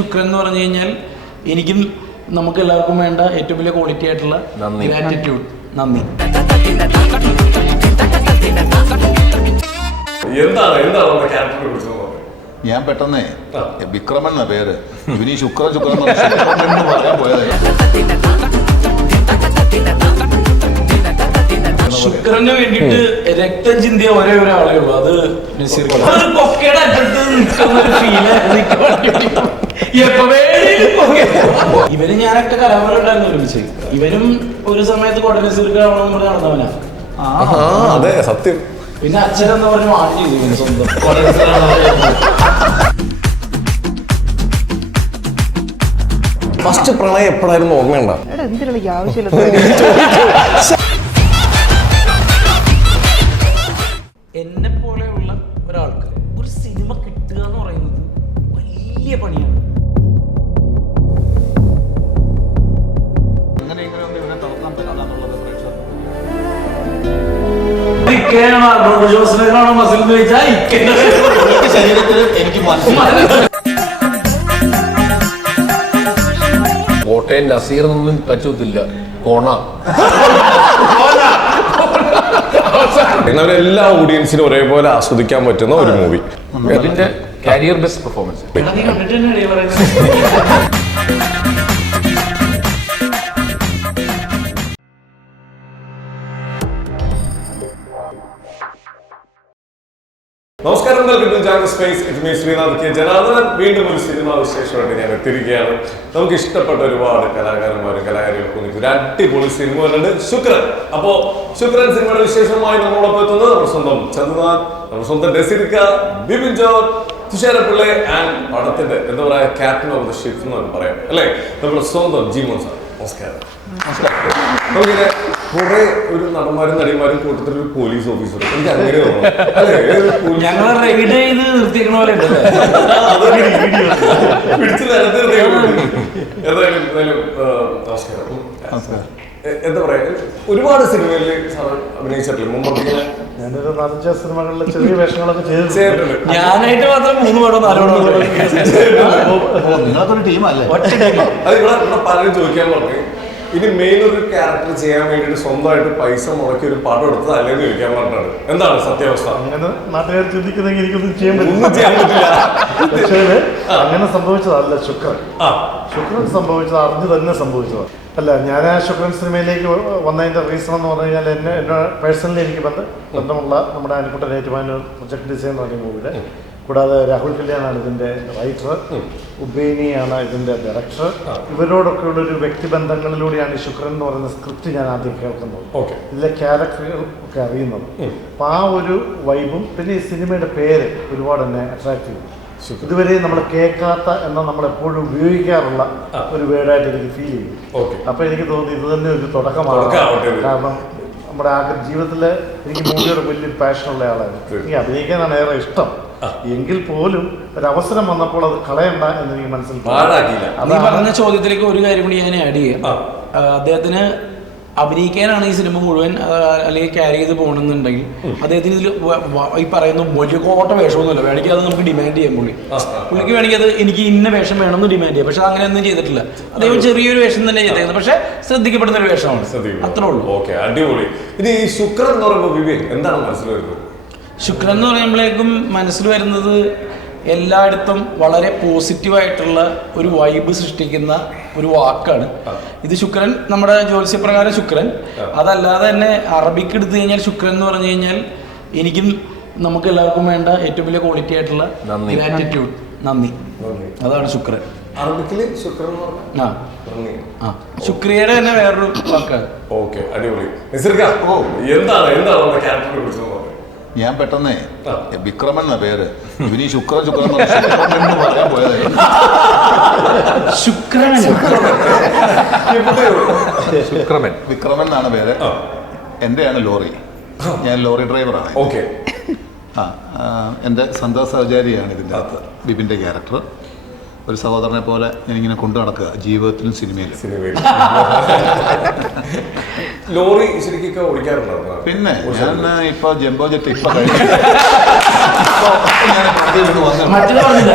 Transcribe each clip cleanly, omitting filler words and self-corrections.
ശുക്രൻ എന്ന് പറഞ്ഞു കഴിഞ്ഞാൽ എനിക്കും നമുക്ക് എല്ലാവർക്കും വേണ്ട ഏറ്റവും വലിയ ക്വാളിറ്റി ആയിട്ടുള്ള ഗ്രാറ്റിറ്റ്യൂഡ്, നന്ദി. ഞാൻ പെട്ടെന്നേ വിക്രമൻ എന്ന പേര് ഇവനീ ശുക്രൻ പറയാൻ പോയത്. ശുക്രന് വേണ്ടിട്ട് രക്തം ചിന്തിയ ഒരേ ഒരാളേ ഉള്ളൂ, അത് ഇവര് ഞാനൊക്കെ കലാപരമായിട്ടായിരുന്നു ഒരുമിച്ച്. ഇവരും ഒരു സമയത്ത് കൊടനസീർക്കാവണം പറഞ്ഞ് നടന്നവനാ. അതെ സത്യം. പിന്നെ അച്ഛനെന്ന് പറഞ്ഞ് മാറ്റി ഇവന് സ്വന്തം ഫസ്റ്റ് പ്രണയം എപ്പോഴായിരുന്നു ഓർമ്മയുണ്ടോ? എന്നെ പോലെയുള്ള ഒരാൾക്ക് ഒരു സിനിമ കിട്ടുക എന്ന് പറയുന്നത് വലിയ പണിയാണ്. ശരീരത്തിൽ എനിക്ക് മനസ്സിലായി കോട്ടയം നസീറിനൊന്നും പറ്റത്തില്ല. കോണ എല്ലാ ഓഡിയൻസിനും ഒരേപോലെ ആസ്വദിക്കാൻ പറ്റുന്ന ഒരു മൂവി. അതിന്റെ കരിയർ ബെസ്റ്റ് പെർഫോമൻസ്. നമസ്കാരം, ജനാർദ്ദനൻ വീണ്ടും ഒരു സിനിമാ വിശേഷമായിട്ട് ഞാൻ എത്തിയിരിക്കുകയാണ്. നമുക്ക് ഇഷ്ടപ്പെട്ട ഒരുപാട് കലാകാരന്മാരും കലാകാരികൾക്കും ഒരു അടിപൊളി സിനിമ വരുന്നുണ്ട്, ശുക്രൻ. അപ്പോ ശുക്രൻ സിനിമയുടെ വിശേഷമായി നമ്മളോടൊപ്പം എത്തുന്നത് നമ്മുടെ സ്വന്തം ചന്ദ്രനാഥ്, നമ്മുടെ സ്വന്തം ഡെസിൽക്ക, ബിപിൻ ജോർജ്, തുഷാരപ്പിള്ള ആൻഡ് പടത്തിന്റെ എന്താ പറയാ ക്യാപ്റ്റൻ ഓഫ് ദ ഷിപ്പ് എന്ന് പറയാം അല്ലെ, നമ്മുടെ സ്വന്തം ജിമോൻ സാർ. നമസ്കാരം. നമുക്കിങ്ങനെ കുറെ ഒരു നടന്മാരും നടിമാരും കൂട്ടത്തിൽ ഒരു പോലീസ് ഓഫീസർ, എനിക്ക് അങ്ങനെ തോന്നുന്നു ഞങ്ങളെ റെയ്ഡ് ചെയ്ത് നിർത്തിയേക്കണ പോലെ പിടിച്ചു നിരത്തി. എന്തായാലും നമസ്കാരം. എന്താ പറയാ, ഒരുപാട് സിനിമയിൽ സാർ അഭിനയിച്ചിട്ടില്ല മുമ്പ്? ഞാനൊരു 4-5 സിനിമകളിലെ ചെറിയ വേഷങ്ങളൊക്കെ ചെയ്തിട്ടുണ്ട്. ഞാനായിട്ട് മാത്രം 3 പടം 4 പടം. നിങ്ങളൊക്കെ ടീമല്ലേ? അത് ഇവിടെ പലരും ചോദിക്കാൻ പറഞ്ഞു, ഇനി മെയിൻ ഒരു ക്യാരക്ടർ ചെയ്യാൻ വേണ്ടിട്ട് സ്വന്തമായിട്ട് പൈസ മുടക്കി ഒരു പടം എടുത്തത് അല്ലെങ്കിൽ ചോദിക്കാൻ പറഞ്ഞിട്ടാണ്. എന്താണ് സത്യാവസ്ഥ? അങ്ങനെ നാട്ടുകാർ ചിന്തിക്കുന്നെങ്കിൽ എനിക്കൊന്നും ചെയ്യാൻ പറ്റില്ല. പക്ഷേ അങ്ങനെ സംഭവിച്ചതല്ല ശുക്രൻ. ശുക്രൻ സംഭവിച്ചത് അറിഞ്ഞു തന്നെ സംഭവിച്ചതാണ്. അല്ല, ഞാൻ ആ ശുക്രൻ സിനിമയിലേക്ക് വന്നതിൻ്റെ റീസൺ എന്ന് പറഞ്ഞു കഴിഞ്ഞാൽ എന്നെ പേഴ്സണലി എനിക്ക് ബന്ധമുള്ള നമ്മുടെ അനുക്കുട്ടൻ ഏറ്റുമാനൂർ പ്രൊജക്ട് ഡിസൈൻ എന്ന് പറഞ്ഞ മൂവിയുടെ, കൂടാതെ രാഹുൽ കല്യാണാണ് ഇതിൻ്റെ റൈറ്റർ, ഉബേനിയാണ് ഇതിൻ്റെ ഡയറക്ടർ. ഇവരോടൊക്കെയുള്ള ഒരു വ്യക്തിബന്ധങ്ങളിലൂടെയാണ് ഈ ശുക്രൻ എന്ന് പറയുന്ന സ്ക്രിപ്റ്റ് ഞാൻ ആദ്യം കേൾക്കുന്നത്, ഇതിലെ ക്യാരക്ടറുകൾ ഒക്കെ അറിയുന്നത്. അപ്പം ആ ഒരു വൈബും പിന്നെ ഈ സിനിമയുടെ പേര് ഒരുപാട് എന്നെ അട്രാക്ട് ചെയ്തു. ഇതുവരെ നമ്മൾ കേൾക്കാത്ത എന്നാൽ നമ്മളെപ്പോഴും ഉപയോഗിക്കാറുള്ള ഒരു വേർഡായിട്ട് എനിക്ക് ഫീൽ ചെയ്യും. അപ്പം എനിക്ക് തോന്നി ഇത് തന്നെ ഒരു തുടക്കമാണ്. കാരണം നമ്മുടെ ജീവിതത്തിൽ എനിക്ക് മൂവിയോട് വലിയൊരു പാഷനുള്ള ആളായിരുന്നു. എനിക്ക് അഭിനയിക്കാനാണ് ഏറെ ഇഷ്ടം. എങ്കിൽ പോലും ഒരവസരം വന്നപ്പോൾ അത് കളയണ്ട എന്ന് എനിക്ക് മനസ്സിലാക്കി. പറഞ്ഞ ചോദ്യത്തിലേക്ക് ഒരു കാര്യം കൂടി ഞാൻ ആഡ് ചെയ്യാം. അദ്ദേഹത്തിന് അഭിനയിക്കാനാണ് ഈ സിനിമ മുഴുവൻ അല്ലെങ്കിൽ ക്യാരി ചെയ്ത് പോകണമെന്നുണ്ടെങ്കിൽ അദ്ദേഹത്തിന് ഇതിൽ ഈ പറയുന്ന വലിയ കോട്ട വേഷമൊന്നുമില്ല. വേണമെങ്കിൽ അത് നമുക്ക് ഡിമാൻഡ് ചെയ്യാൻ പുള്ളിക്ക് വേണമെങ്കിൽ അത് എനിക്ക് ഇന്ന വേഷം വേണമെന്ന് ഡിമാൻഡ് ചെയ്യാം. പക്ഷെ അങ്ങനെയൊന്നും ചെയ്തിട്ടില്ല. അദ്ദേഹം ചെറിയൊരു വേഷം തന്നെ ചെയ്തേക്കുന്നത്, പക്ഷെ ശ്രദ്ധിക്കപ്പെടുന്ന ഒരു വേഷമാണ്. അത്രേ ഉള്ളൂ. അടിപൊളി. ഇനി ഈ ശുക്രൻ എന്ന് പറയുമ്പോൾ വിവേക് എന്താണ് മനസ്സിൽ വരുന്നത്? ശുക്രൻ എന്ന് പറയുമ്പോഴേക്കും മനസ്സിൽ വരുന്നത് എല്ലായിടത്തും വളരെ പോസിറ്റീവായിട്ടുള്ള ഒരു വൈബ് സൃഷ്ടിക്കുന്ന ഒരു വാക്കാണ് ഇത്. ശുക്രൻ നമ്മുടെ ജ്യോത്സ്യപ്രകാരം ശുക്രൻ. അതല്ലാതെ തന്നെ അറബിക്ക് എടുത്തു കഴിഞ്ഞാൽ ശുക്രൻ എന്ന് പറഞ്ഞു കഴിഞ്ഞാൽ എനിക്കും നമുക്ക് എല്ലാവർക്കും വേണ്ട ഏറ്റവും വലിയ ക്വാളിറ്റി ആയിട്ടുള്ള ഗ്രാറ്റിറ്റ്യൂഡ്, നന്ദി. അതാണ് ശുക്രൻ. ശുക്രിയയുടെ തന്നെ വേറൊരു വാക്കാണ്. അടിപൊളി. എന്താണ് ക്യാരക്ടറിനെ കുറിച്ച്? ഞാൻ പെട്ടെന്നേ വിക്രമൻ എന്ന പേര് ഇവനീ ശുക്രൻ പറയാൻ പോയത്. വിക്രമൻ എന്നാണ് പേര്. എന്റെയാണ് ലോറി. ഞാൻ ലോറി ഡ്രൈവറാണ്. എൻ്റെ സന്തോഷ് സഹചാരിയാണ് ഇതിൻ്റെ അകത്ത് ബിപിൻ്റെ ക്യാരക്ടർ. ഒരു സഹോദരനെ പോലെ ഞാനിങ്ങനെ കൊണ്ടു നടക്കുക ജീവിതത്തിലും സിനിമയിലും. ലോറി ശരിക്കും ഓടിക്കാറുണ്ടോ? പിന്നെ ഞാൻ ഇപ്പോൾ ജംബോ ജെറ്റ് ഇപ്പം കഴിഞ്ഞു. ഞാൻ പുറത്തേക്ക് വന്നു. മറ്റേത് പറഞ്ഞില്ല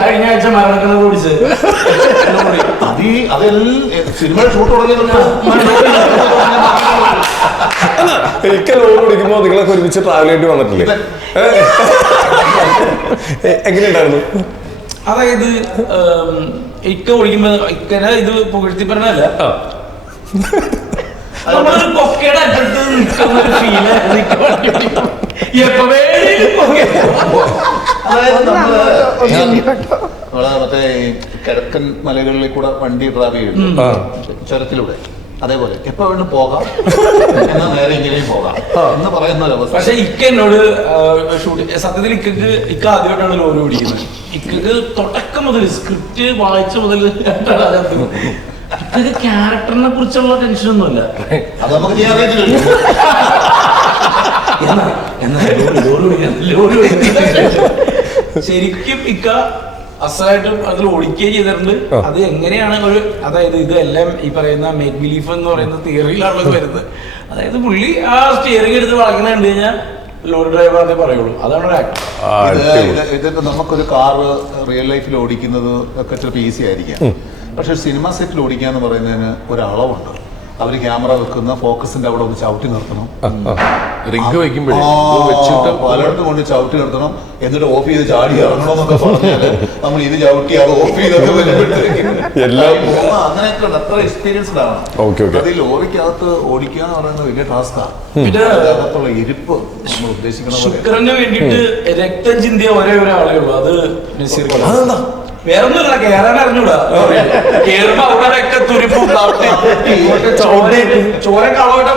കഴിഞ്ഞ ആഴ്ച മരണക്കിണർ കുടിച്ച് അതെല്ലാം സിനിമ ഷൂട്ട് തുടങ്ങിയതല്ലോ. എനിക്ക് ലോൺ പിടിക്കുമ്പോ നിങ്ങളൊക്കെ ഒരുമിച്ച് ട്രാവൽ ചെയ്തിട്ട് വന്നിട്ടില്ലേ? എങ്ങനെയുണ്ടായിരുന്നു? അതായത് ഇക്ക ഓടിക്കുമ്പോ ഇക്കനെ ഇത് പുകഴ്ത്തി പറഞ്ഞല്ല നമ്മളൊരു കൊക്കയുടെ അറ്റത്ത് നിൽക്കുന്ന ഒരു ഫീല് അതായത് നമ്മള് മറ്റേ കിഴക്കൻ മലകളിൽ കൂടെ വണ്ടി ഡ്രൈവ് ചെയ്യുന്നു ചുരത്തിലൂടെ, അതേപോലെ എപ്പോ വേണം പോകാം എന്നാൽ നേരെ ഇങ്ങനെയും പോകാം എന്ന് പറയുന്ന ഒരവസ്ഥ. പക്ഷെ ഇക്ക എന്നോട് സത്യത്തിൽ ഇക്ക ആദ്യമായിട്ടാണ് ലോറി ഓടിക്കുന്നത്. ഇക്കക്ക് തുടക്കം മുതൽ സ്ക്രിപ്റ്റ് വായിച്ച മുതൽ ഇക്കൊക്കെ ക്യാരക്ടറിനെ കുറിച്ചുള്ള ടെൻഷനൊന്നുമില്ല. അത് നമുക്ക് ചെയ്യാൻ അറിയത്തില്ല. ശരിക്കും ഇക്ക അസലായിട്ടും അതിൽ ഓടിക്കുകയും ചെയ്തിട്ടുണ്ട്. അത് എങ്ങനെയാണ് ഒരു അതായത് ഇതെല്ലാം ഈ പറയുന്ന മേക്ക് ബിലീഫ് എന്ന് പറയുന്ന തിയറിയിലാണല്ലോ വരുന്നത്. അതായത് പുള്ളി ആ സ്റ്റിയറിംഗ് എടുത്ത് വളങ്ങനെ കണ്ടു കഴിഞ്ഞാൽ ലോറി ഡ്രൈവർ അതേ പറയുള്ളൂ. അതാണ് ഒരു ആക്ട്. ഇതിപ്പോ നമുക്കൊരു കാറ് റിയൽ ലൈഫിൽ ഓടിക്കുന്നത് ഒക്കെ ചിലപ്പോൾ ഈസി ആയിരിക്കാം. പക്ഷെ സിനിമ സെറ്റിൽ ഓടിക്കുക എന്ന് പറയുന്നതിന് ഒരളവുണ്ട്. അവർ ക്യാമറ വെക്കുന്ന ഫോക്കസിന്റെ അവിടെ ഒന്ന് ചവിട്ടി നിർത്തണം, റിഗ് വെക്കുമ്പോഴേ പലയിടത്തും കൊണ്ട് ചവിട്ടി നിർത്തണം, എന്നിട്ട് ഓഫ് ചെയ്ത് ചാടി ഇറങ്ങണം എന്നൊക്കെ പറഞ്ഞാല് നമ്മൾ ഇത് ചവിട്ടി അത് ഓഫ് ചെയ്തൊക്കെ അങ്ങനെയൊക്കെ അത്ര എക്സ്പീരിയൻസ്ഡ് ആണ്. അത് ഈ ലോറിക്കകത്ത് ഓടിക്കുക എന്ന് പറയുന്നത് വലിയ ടാസ്കാണ്. അതിനകത്തുള്ള ഇരിപ്പ് നമ്മൾ ഉദ്ദേശിക്കുന്ന ശുക്രന് വേണ്ടിയിട്ട് രക്തം ചിന്തിയ ഒരേ ഒരാളേ ഉള്ളൂ. അത് നസീർ. വേറൊന്നുമില്ല, കേറാൻ അറിഞ്ഞൂടാ. കേറുമ്പോ അവിടെയൊക്കെ തുരിപ്പും ചോര കളവട്ട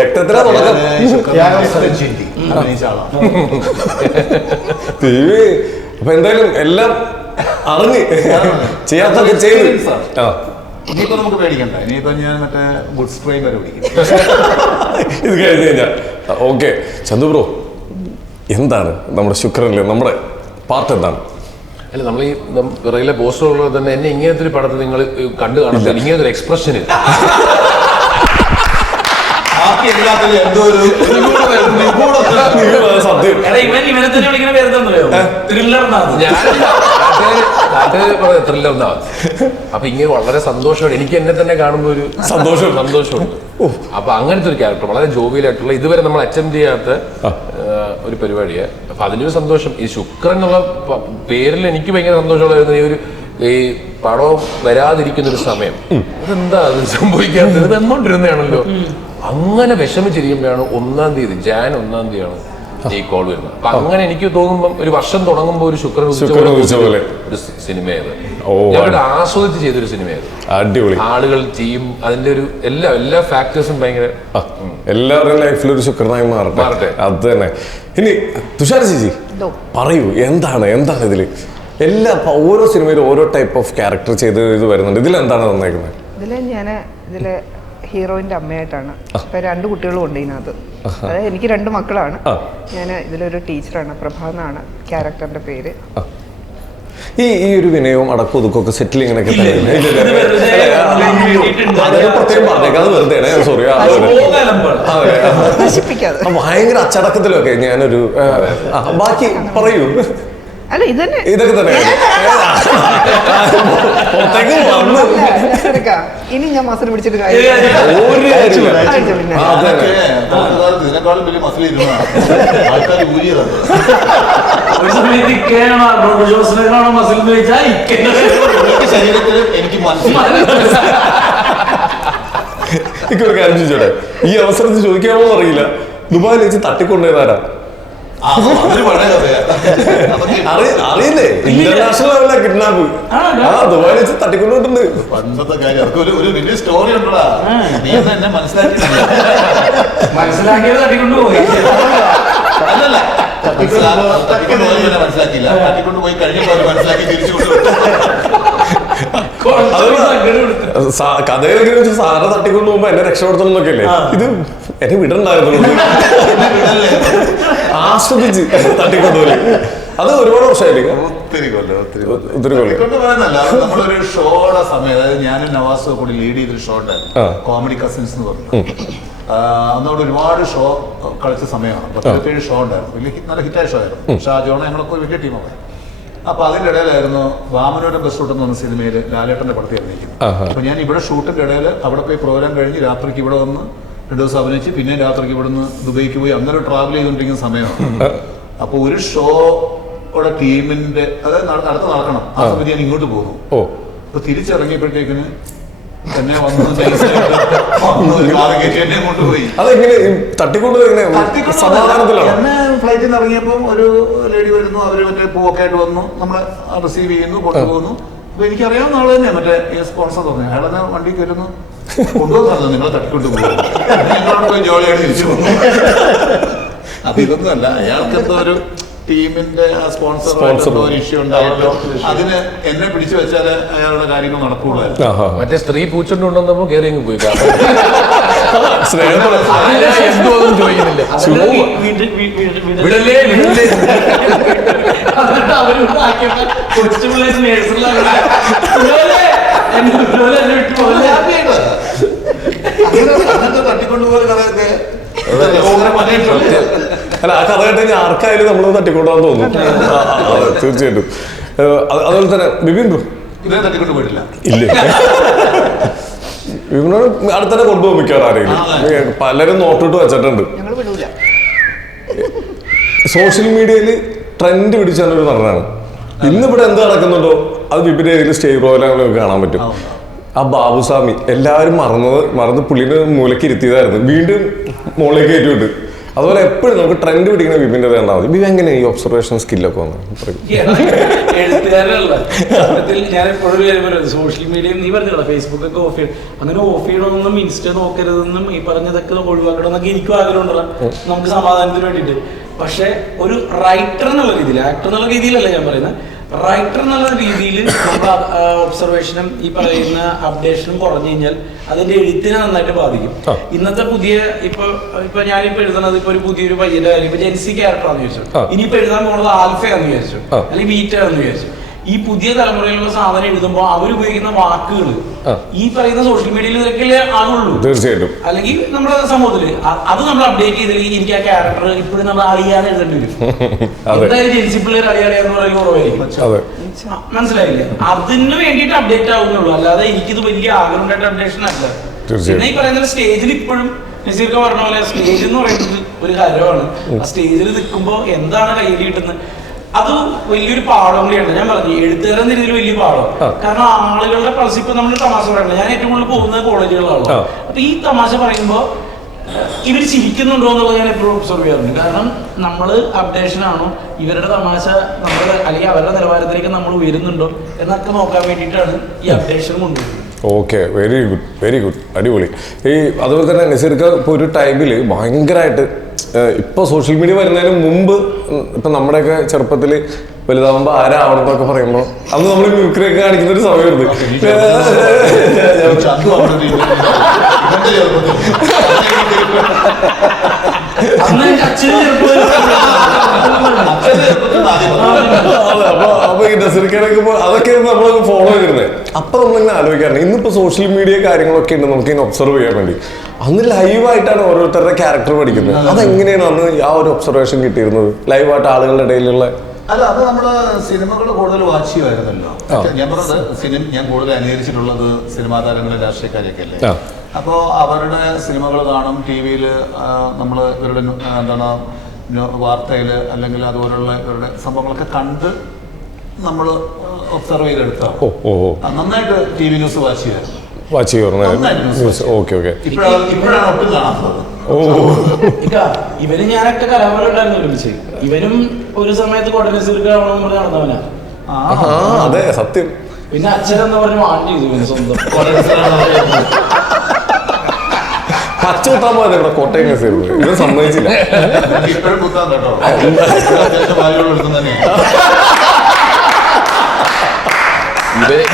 രക്തത്തിലാ തുടക്കം. അപ്പൊ എന്തായാലും എല്ലാം അറിഞ്ഞ് ചെയ്യാത്തൊക്കെ ചെയ്തു. ഇനിയിപ്പോ നമുക്ക് പേടിക്കണ്ട. ഇനിയിപ്പോ ഞാൻ മറ്റേ ഗുഡ്സ് ട്രെയിൻ വരെ ഓടിക്കും ഇത് കഴിഞ്ഞ് കഴിഞ്ഞാൽ. ഓക്കെ ചന്തു ബ്രോ, എന്താണ് നമ്മുടെ ശുക്രനില് നമ്മുടെ പാർട്ട് എന്താണ്? അല്ല, നമ്മൾ ഈ റെയിലെ പോസ്റ്ററുള്ളത് തന്നെ എന്നെ ഇങ്ങനത്തെ ഒരു പടത്തിൽ നിങ്ങൾ കണ്ടു കാണത്തില്ല. ഇങ്ങനത്തെ ഒരു എക്സ്പ്രഷൻ ഇല്ല. സത്യം. ഇവനെ തന്നെ വിളിക്കുന്ന പേര് തന്നല്ലോ, ത്രില്ലർ. ത്രില്ലർ എന്നാ. അപ്പൊ ഇങ്ങനെ വളരെ സന്തോഷമാണ് എനിക്ക് എന്നെ തന്നെ കാണുമ്പോൾ ഒരു സന്തോഷമുണ്ട്. അപ്പൊ അങ്ങനത്തെ ഒരു ക്യാരക്ടർ വളരെ ജോവിയലായിട്ടുള്ള, ഇതുവരെ നമ്മൾ അറ്റംപ്റ്റ് ചെയ്യാത്ത ഒരു പരിപാടിയാണ്. അപ്പൊ അതിലൊരു സന്തോഷം. ഈ ശുക്രൻ എന്നുള്ള പേരിൽ എനിക്ക് ഭയങ്കര സന്തോഷമുള്ളായിരുന്നു. ഈ പടം വരാതിരിക്കുന്ന ഒരു സമയം, ഇതെന്താ അത് സംഭവിക്കാത്തത്, ഇത് എന്നോണ്ടിരുന്നതാണല്ലോ. അങ്ങനെ വിഷമിച്ചിരിക്കുമ്പോഴാണ് 1-ാം തീയതി, ജാൻ 1-ാം തീയതിയാണ് ഈ കോൾ വരുന്നത്. അപ്പൊ അങ്ങനെ എനിക്ക് തോന്നുമ്പോൾ ഒരു വർഷം തുടങ്ങുമ്പോൾ ഒരു ശുക്രൻ ഒരു സിനിമയായത്, ഞാൻ ആസ്വദിച്ച് ചെയ്തൊരു സിനിമയായിരുന്നു. അടിപൊളി. ആളുകൾ ടീം അതിന്റെ ഒരു എല്ലാ ഫാക്ടേഴ്സും ഭയങ്കര എല്ലാവരുടെയും ലൈഫിലൊരു ശുക്രനായി മാറട്ടെ. അത് തന്നെ. ഇനി തുഷാര ചേച്ചി പറയൂ, എന്താണ് ഇതില് ഓരോ സിനിമയിലും ഓരോ ടൈപ്പ് ഓഫ് ക്യാരക്ടർ ചെയ്ത് ഇത് വരുന്നുണ്ട്. ഇതിലെന്താണ് തന്നേക്കുന്നത്? ഇതില് ഹീറോയിന്റെ അമ്മയായിട്ടാണ്. ഇപ്പൊ 2 കുട്ടികളും ഉണ്ട് ഇതിനകത്ത്. അതായത് എനിക്ക് 2 മക്കളാണ്. ഞാൻ ഇതിലൊരു ടീച്ചറാണ്. പ്രഭ എന്നാണ് ക്യാരക്ടറിന്റെ പേര്. ഈ ഒരു വിനയവും അടക്കം ഒതുക്കൊക്കെ സെറ്റിൽ ഇങ്ങനെയൊക്കെ ഭയങ്കര അച്ചടക്കത്തിലൊക്കെ ഞാനൊരു ബാക്കി പറയൂ. അല്ല, ഇതൊക്കെ തന്നെ ഇനി ഞാൻ മസിൽ പിടിച്ചിട്ട് എനിക്കൊരു കാര്യം ചോദിച്ചോട്ടെ, ഈ അവസരത്തിൽ ചോദിക്കാമോ അറിയില്ല, ദുബായിൽ വെച്ച് തട്ടിക്കൊണ്ടുപോയതാരാ? അറിയില്ലേ, ഇന്റർനാഷണൽ ലെവലിലെ കിഡ്നാപ്പ് ദുബായിൽ വെച്ച് തട്ടിക്കൊണ്ടുപോയിട്ടുണ്ട്. പണ്ടത്തെ കാര്യം ഒരു വലിയ സ്റ്റോറി ഉണ്ടടാ. നീ എന്നെ മനസ്സിലാക്കിയത് തട്ടിക്കൊണ്ടുപോയി. അല്ലല്ല, മനസ്സിലാക്കിയില്ല. തട്ടിക്കൊണ്ടുപോയി കഴിഞ്ഞപ്പോൾ മനസ്സിലാക്കി തിരിച്ചു കഥയിലൊക്കെ വെച്ച് സാറ് തട്ടിക്കൊണ്ടു പോകുമ്പോ എന്നെ രക്ഷപ്പെടുത്തണം എന്നൊക്കെയല്ലേ. ഇത് എന്നെ വിടണ്ടായിരുന്നു, ആസ്വദിച്ച് തട്ടിക്കൊണ്ടുപോലെ. അത് ഒരുപാട് വർഷമായില്ലേ? ഒത്തിരി നമ്മളൊരു ഷോയുടെ സമയം, അതായത് ഞാനും നവാസും കൂടി ലീഡ് ചെയ്തൊരു ഷോ ഉണ്ടായിരുന്നു, കോമഡി കസിൻസ് എന്ന് പറഞ്ഞു. അന്നവിടെ ഒരുപാട് ഷോ കളിച്ച സമയമാണ്. 27 ഷോ ഉണ്ടായിരുന്നു. വലിയ നല്ല ഹിറ്റായ ഷോ ആയിരുന്നു. ഷാജോണ ഞങ്ങളൊക്കെ ഒരു വലിയ ടീമാണ്. അപ്പൊ അതിന്റെ ഇടയിലായിരുന്നു വാമനൂരം ബസ് ഷൂട്ട് എന്ന് പറഞ്ഞ സിനിമയിൽ ലാലേട്ടന്റെ പടത്തിൽ അഭിനയിക്കുന്നത്. അപ്പൊ ഞാൻ ഇവിടെ ഷൂട്ടിന്റെ ഇടയിൽ അവിടെ പോയി പ്രോഗ്രാം കഴിഞ്ഞ് രാത്രിക്ക് ഇവിടെ വന്ന് 2 ദിവസം അഭിനയിച്ച് പിന്നെ രാത്രിക്ക് ഇവിടുന്ന് ദുബൈക്ക് പോയി അങ്ങനെ ട്രാവൽ ചെയ്തുകൊണ്ടിരിക്കുന്ന സമയമാണ്. അപ്പൊ ഒരു ഷോയുടെ ടീമിന്റെ അതായത് അടുത്ത് നടക്കണം. ആ സമയത്ത് ഞാൻ ഇങ്ങോട്ട് പോകുന്നു. അപ്പൊ തിരിച്ചിറങ്ങിയപ്പോഴത്തേക്കിന് എന്നെ വന്ന് എന്നെ കൊണ്ടുപോയി. അതെങ്ങനെ സമാധാനത്തിലാണ്? എന്നെ ഫ്ലൈറ്റിൽ നിന്ന് ഇറങ്ങിയപ്പോൾ ഒരു ലേഡി വരുന്നു. അവര് മറ്റേ പൂവൊക്കെ ആയിട്ട് വന്നു, നമ്മളെ റിസീവ് ചെയ്യുന്നു, കൊണ്ടുപോകുന്നു. അപ്പൊ എനിക്കറിയാവുന്ന ആള് തന്നെ മറ്റേ സ്പോൺസർ പറഞ്ഞു. അയാളെന്നെ വണ്ടി കയറുന്നു, കൊണ്ടുപോകുന്നു, നിങ്ങളെ തട്ടിക്കൊണ്ട് പോകും, ജോളിയായിട്ട് തിരിച്ചു പോകുന്നു. അപ്പൊ ഇതൊന്നും അല്ല, അയാൾക്ക് എന്തോ ഒരു ടീമിന്റെ സ്പോൺസർ ഒരു ഇഷ്യൂ ഉണ്ടായല്ലോ, അതിന് എന്നെ പിടിച്ചു വെച്ചാല് അയാളുടെ കാര്യങ്ങൾ നടക്കൂടാ. മറ്റേ സ്ത്രീ പൂച്ചോണ്ടുണ്ടെന്നപ്പോ കയറി പോയി തട്ടിക്കൊണ്ടുപോയ കഥയൊക്കെ അല്ല, ആ കഥ കേട്ടെങ്കിൽ ആർക്കായാലും നമ്മൾ തട്ടിക്കൊണ്ടാന്ന് തോന്നുന്നു. തീർച്ചയായിട്ടും. അതുപോലെ തന്നെ ബിബിൻ ബ്രോ തട്ടിക്കൊണ്ട് പോയിട്ടില്ല. ഇല്ലേ? ബിബിനോട് അടുത്തന്നെ കൊണ്ടുപോകും മിക്കവാറും ആരെങ്കിലും. പലരും നോട്ടിട്ട് വെച്ചിട്ടുണ്ട്. സോഷ്യൽ മീഡിയയിൽ ട്രെൻഡ് പിടിച്ചൊരു നടനാണ്. ഇന്നിവിടെ എന്ത് നടക്കുന്നുണ്ടോ അത് ബിബിന്റെ ഏതെങ്കിലും സ്റ്റേജ് പ്രോഗ്രാമിലൊക്കെ കാണാൻ പറ്റും. ആ ബാബുസ്വാമി എല്ലാവരും മറന്ന് പുള്ളിനെ മൂലക്ക് ഇരുത്തിയതായിരുന്നു, വീണ്ടും മുകളിലേക്ക് കയറ്റിവിട്ട്. അതുപോലെ എപ്പോഴും നമുക്ക് ട്രെൻഡ് പിടിക്കുന്ന ബിബിന്റെ ഉണ്ടാവും മതി. ബിബി എങ്ങനെ ഈ ഒബ്സർവേഷൻ സ്കില്ലൊക്കെ വന്നു? എഴുത്തുകാരനല്ല സത്യത്തിൽ. ഞാൻ എപ്പോഴും വരുമ്പോൾ സോഷ്യൽ മീഡിയ നീ പറഞ്ഞില്ല ഫേസ്ബുക്കൊക്കെ ഓഫ് ചെയ്യണം, അങ്ങനെ ഓഫ് ചെയ്യണമെന്നും ഇൻസ്റ്റ നോക്കരുതെന്നും ഈ പറഞ്ഞതൊക്കെ ഒഴിവാക്കണം എന്നൊക്കെ എനിക്കും ആഗ്രഹം ഉണ്ടല്ലോ, നമുക്ക് സമാധാനത്തിന് വേണ്ടിയിട്ട്. പക്ഷെ ഒരു റൈറ്റർ എന്നുള്ള രീതിയിൽ, ആക്ടർ എന്നുള്ള രീതിയിലല്ല ഞാൻ പറയുന്നത്, റൈറ്റർ എന്നുള്ള രീതിയിൽ നമ്മുടെ ഒബ്സർവേഷനും ഈ പറയുന്ന അപ്ഡേഷനും കുറഞ്ഞു കഴിഞ്ഞാൽ അതിന്റെ എഴുത്തിനെ നന്നായിട്ട് ബാധിക്കും. ഇന്നത്തെ പുതിയ ഇപ്പൊ ഞാനിപ്പോ എഴുതുന്നത് ഇപ്പൊ ഒരു പുതിയൊരു പയ്യന്റെ കാര്യം, ഇപ്പൊ ജെൻസി ക്യാരക്ടറാന്ന് വിചാരിച്ചു, ഇനിയിപ്പോ എഴുതാൻ പോകുന്നത് ആൽഫയാന്ന് വിചാരിച്ചു, അല്ലെങ്കിൽ ബീറ്റയാന്ന് വിചാരിച്ചു. ഈ പുതിയ തലമുറയിലുള്ള സാധനം എഴുതുമ്പോൾ അവരുപയോഗിക്കുന്ന വാക്കുകൾ ഈ പറയുന്ന സോഷ്യൽ മീഡിയയിൽ ഇതൊക്കെ ആകുള്ളൂ. തീർച്ചയായിട്ടും. അല്ലെങ്കിൽ നമ്മുടെ സമൂഹത്തില് അത് നമ്മൾ അപ്ഡേറ്റ് ചെയ്തില്ലെങ്കിൽ എനിക്ക് ആ ക്യാരക്ടർ ഇപ്പോഴും നമ്മൾ അറിയാതെ എഴുതേണ്ടി വരും. എന്തായാലും ജെൻസി പിള്ളേർ അറിയാതെന്ന് പറയുമ്പോൾ കുറവായിരിക്കും. മനസ്സിലായില്ലേ? അതിന് വേണ്ടിയിട്ട് അപ്ഡേറ്റ് ആവുന്നുള്ളൂ, അല്ലാതെ എനിക്കിത് വലിയ ആഗ്രഹം ഉണ്ടായിട്ട് അപ്ഡേഷൻ അല്ല. പിന്നെ ഈ പറയുന്ന സ്റ്റേജിൽ ഇപ്പോഴും നസീർക്ക പറഞ്ഞ പോലെ സ്റ്റേജ് എന്ന് പറയുന്നത് ഒരു ഹരമാണ്. ആ സ്റ്റേജിൽ നിൽക്കുമ്പോൾ എന്താണ് കയ്യിൽ കിട്ടുന്നത് അത് വലിയൊരു പാഠം കൂടിയാണ്. ഞാൻ പറഞ്ഞു എഴുത്തുകാരൻ രീതിയിൽ വലിയ പാഠം. കാരണം ആളുകളുടെ പൾസ് ഇപ്പൊ നമ്മൾ തമാശ പറയണം. ഞാൻ ഏറ്റവും കൂടുതൽ പോകുന്നത് കോളേജുകളിലാണല്ലോ. അപ്പൊ ഈ തമാശ പറയുമ്പോൾ ഇവർ ചിരിക്കുന്നുണ്ടോ എന്നുള്ളത് ഞാൻ എപ്പോഴും ഒബ്സർവ് ചെയ്യാറുണ്ട്. കാരണം നമ്മൾ അപ്ഡേഷൻ ആണോ, ഇവരുടെ തമാശ നമ്മുടെ അല്ലെങ്കിൽ അവരുടെ നിലവാരത്തിലേക്ക് നമ്മൾ ഉയരുന്നുണ്ടോ എന്നൊക്കെ നോക്കാൻ വേണ്ടിയിട്ടാണ് ഈ അപ്ഡേഷൻ കൊണ്ടുവരുന്നത്. Okay, very good, very good, അടിപൊളി. ഈ അതുപോലെ തന്നെ നസീർക്ക് ഇപ്പോൾ ഒരു ടൈമിൽ ഭയങ്കരമായിട്ട് ഇപ്പോൾ സോഷ്യൽ മീഡിയ വരുന്നതിന് മുമ്പ് ഇപ്പം നമ്മുടെയൊക്കെ ചെറുപ്പത്തിൽ വലുതാവുമ്പോൾ ആരാവണമെന്നൊക്കെ പറയുമ്പോൾ അന്ന് നമ്മൾ മിമിക്രിയൊക്കെ കാണിക്കുന്ന ഒരു സമയമുണ്ട്. അപ്പൊ ഈ നസീർക്കാനൊക്കെ അതൊക്കെ നമ്മളൊക്കെ ഫോളോ ചെയ്തിരുന്നത്. അപ്പൊ നമ്മളിങ്ങനെ ആലോചിക്കാറുണ്ട്, ഇന്നിപ്പോ സോഷ്യൽ മീഡിയ കാര്യങ്ങളൊക്കെ ഉണ്ട് നമുക്ക് ഇങ്ങനെ ഒബ്സർവ് ചെയ്യാൻ വേണ്ടി. അന്ന് ലൈവായിട്ടാണ് ഓരോരുത്തരുടെ ക്യാരക്ടർ പഠിക്കുന്നത്. അതെങ്ങനെയാണ് അന്ന് ആ ഒരു ഒബ്സർവേഷൻ കിട്ടിയിരുന്നത് ലൈവായിട്ട് ആളുകളുടെ ഇടയിലുള്ള? അല്ല, അത് നമ്മള് സിനിമകൾ കൂടുതൽ വാച്ച് ചെയ്യുമായിരുന്നല്ലോ. ഞാൻ പറഞ്ഞത് ഞാൻ കൂടുതൽ അനുകരിച്ചിട്ടുള്ളത് സിനിമാ താരങ്ങളെ രാഷ്ട്രീയക്കാരെയൊക്കെ അല്ലേ. അപ്പോൾ അവരുടെ സിനിമകൾ കാണും, ടി വിയിൽ നമ്മൾ ഇവരുടെ എന്താണ് വാർത്തയിൽ അല്ലെങ്കിൽ അതുപോലുള്ള ഇവരുടെ സംഭവങ്ങളൊക്കെ കണ്ട് നമ്മൾ ഒബ്സർവ് ചെയ്തെടുക്കാം. നന്നായിട്ട് ടി വി ന്യൂസ് വാച്ച് ചെയ്യാറ്. വാച്ച് ഇപ്പോഴാണ് ഒട്ടും കാണാത്തത്. ഇവന് ഞാനൊക്കെ കലാപരമായിട്ടായിരുന്നു ഒരുമിച്ച്. ഇവനും ഒരു സമയത്ത് കൊടനസീർക്കാവണമെന്ന് പറഞ്ഞ് നടന്നവനാ. അതെ, സത്യം. പിന്നെ അച്ഛനെന്ന് പറഞ്ഞ് മാറ്റി ചെയ്തു സ്വന്തം. പച്ച കുത്താൻ പോയത് ഇവിടെ കോട്ടയം നസീർക്ക് ഇത് സമ്മതിച്ചില്ല. ഇപ്പോഴും കുത്താൻ കേട്ടോ.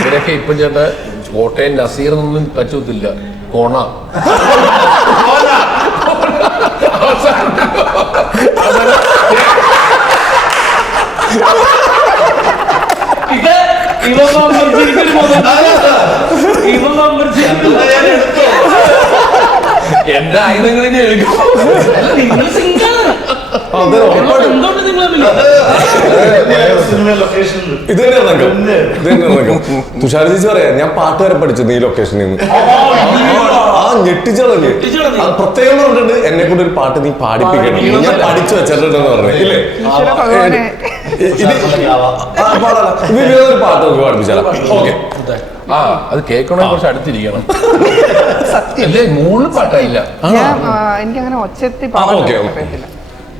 ഇവരൊക്കെ ഇപ്പം ചേട്ടാ കോട്ടയം നസീറിനൊന്നും പറ്റത്തില്ല. കോണ എന്റെ ആയുധങ്ങൾ ഇനി എടുക്കും. നിങ്ങൾ സിംഗാണ്. അതെ, ഉറപ്പായിട്ടും. എന്തുകൊണ്ട് നിങ്ങൾ സിനിമ ലൊക്കേഷനിൽ ഇത് തന്നെയാണ് തുഷാര ചേച്ചി പറയാ, ഞാൻ പാട്ട് വരെ പഠിച്ചത് ഈ ലൊക്കേഷനിൽ നിന്ന്. ആ ഞെട്ടിച്ചളഞ്ഞ് അത് പ്രത്യേകം പറഞ്ഞിട്ടുണ്ട്, എന്നെ കൊണ്ട് ഒരു പാട്ട് നീ പാടിപ്പിക്കണം, ഞാൻ പഠിച്ചു വെച്ചിട്ടുണ്ടെന്ന് പറഞ്ഞു. ഇല്ലേ, ഈശ്വര ഭഗവാനെ. ഒരു പാട്ട് നമുക്ക് പാടിപ്പിച്ചാലോ? ഓക്കെ, ആ അത് കേൾക്കണമെങ്കിൽ കുറച്ച് അടുത്തിരിക്കണം. അല്ലേ, മൂന്ന് പാട്ടായില്ല. എനിക്കങ്ങനെ ഒച്ചത്തി ഓക്കെ. അറിയത്തില്ല.